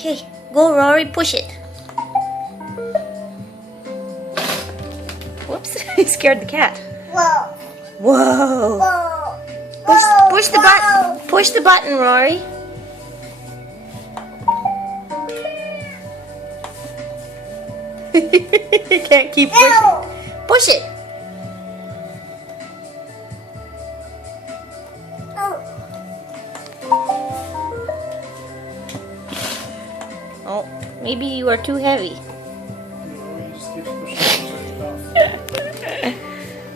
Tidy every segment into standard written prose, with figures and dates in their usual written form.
Okay, go Rory, push it. Whoops, I scared the cat. Whoa. Whoa. Whoa. Push the button. Push the button, Rory. You can't keep pushing. Push it. Oh, maybe you are too heavy. No, you just keep pushing and turn it off.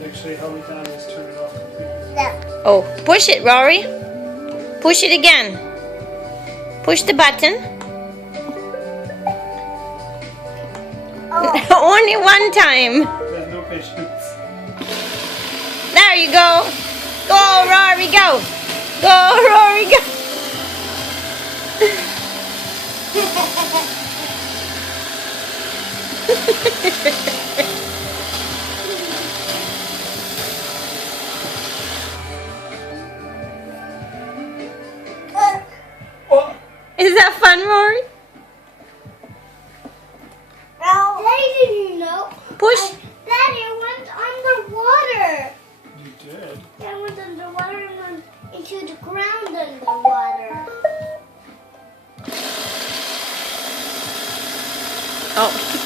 Actually, hold it down and just turn it off completely. Oh, push it, Rory. Push it again. Push the button. Only one time. There's no patience. There you go. Go, Rory, go. Go, Rory, go. Oh. Is that fun, Rory? Daddy, didn't know. Push. Daddy, I went underwater. You did? I went underwater and went into the ground underwater. Oh.